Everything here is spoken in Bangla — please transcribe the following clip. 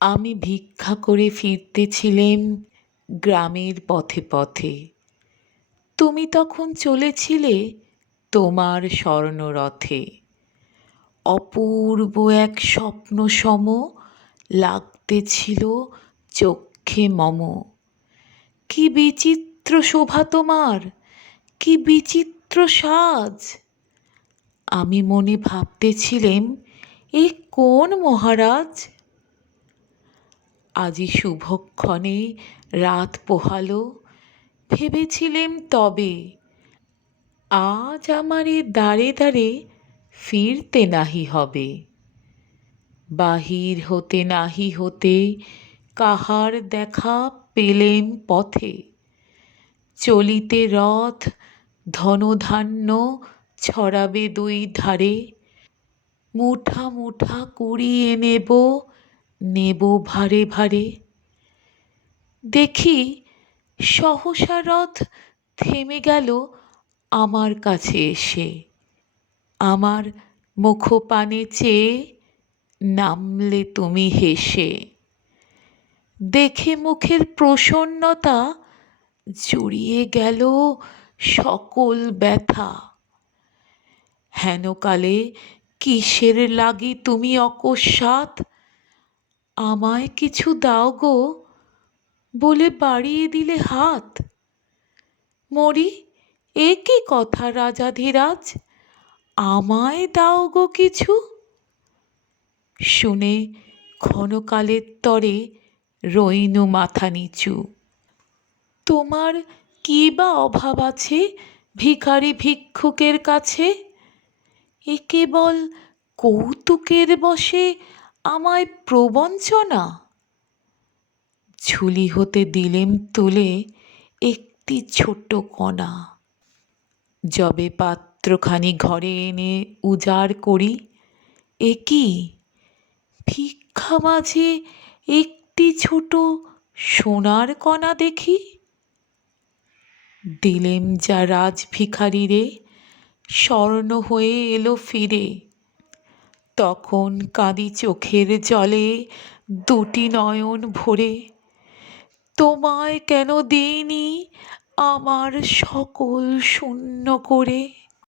আমি ভিক্ষা করে ফিরতেছিলেম গ্রামের পথে পথে। তুমি তখন চলেছিলে তোমার স্বর্ণরথে। অপূর্ব এক স্বপ্নসম লাগতেছিল চক্ষে মম। কি বিচিত্র শোভা তোমার, কি বিচিত্র সাজ! আমি মনে ভাবতেছিলেম, এ কোন মহারাজ? আজি শুভক্ষণে রাত পোহালো, ভেবেছিলেম তবে আজ আমারে দ্বারে দ্বারে ফিরতে নাহি হবে। বাহির হতে নাহি হতে কাহার দেখা পেলেম পথে। চলিতে রথ ধনধান্য ছড়াবে দুই ধারে। মুঠা মুঠা কুড়িয়ে নেব, নেব ভারে ভারে। দেখি সহসা রথ থেমে গেল আমার কাছে এসে। আমার মুখপানে চেয়ে নামলে তুমি হেসে। দেখে মুখের প্রসন্নতা জুড়িয়ে গেল সকল ব্যথা। হেনকালে কিসের লাগি তুমি অকস্মাৎ আমায় কিছু দাও গো বলে বাড়িয়ে দিলে হাত? মরি, এ কি কথা রাজাধিরাজ, আমায় দাও গো কিছু? শুনে ক্ষণকালের তরে রইনু মাথা নিচু। তোমার কি বা অভাব আছে ভিখারি ভিক্ষুকের কাছে? এ কেবল কৌতুকের বশে আমায় প্রবঞ্চনা? ঝুলি হতে দিলেম তুলে একটি ছোট কণা। যবে পাত্রখানি ঘরে এনে উজাড় করি, এ কি ভিক্ষা মাঝে একটি ছোট সোনার কণা দেখি। দিলেম যা রাজভিখারিরে, স্বর্ণ হয়ে এলো ফিরে। তখন কাঁদি চোখের জলে দুটি নয়ন ভরে। তোমায় কেন দিইনি আমার সকল শূন্য করে?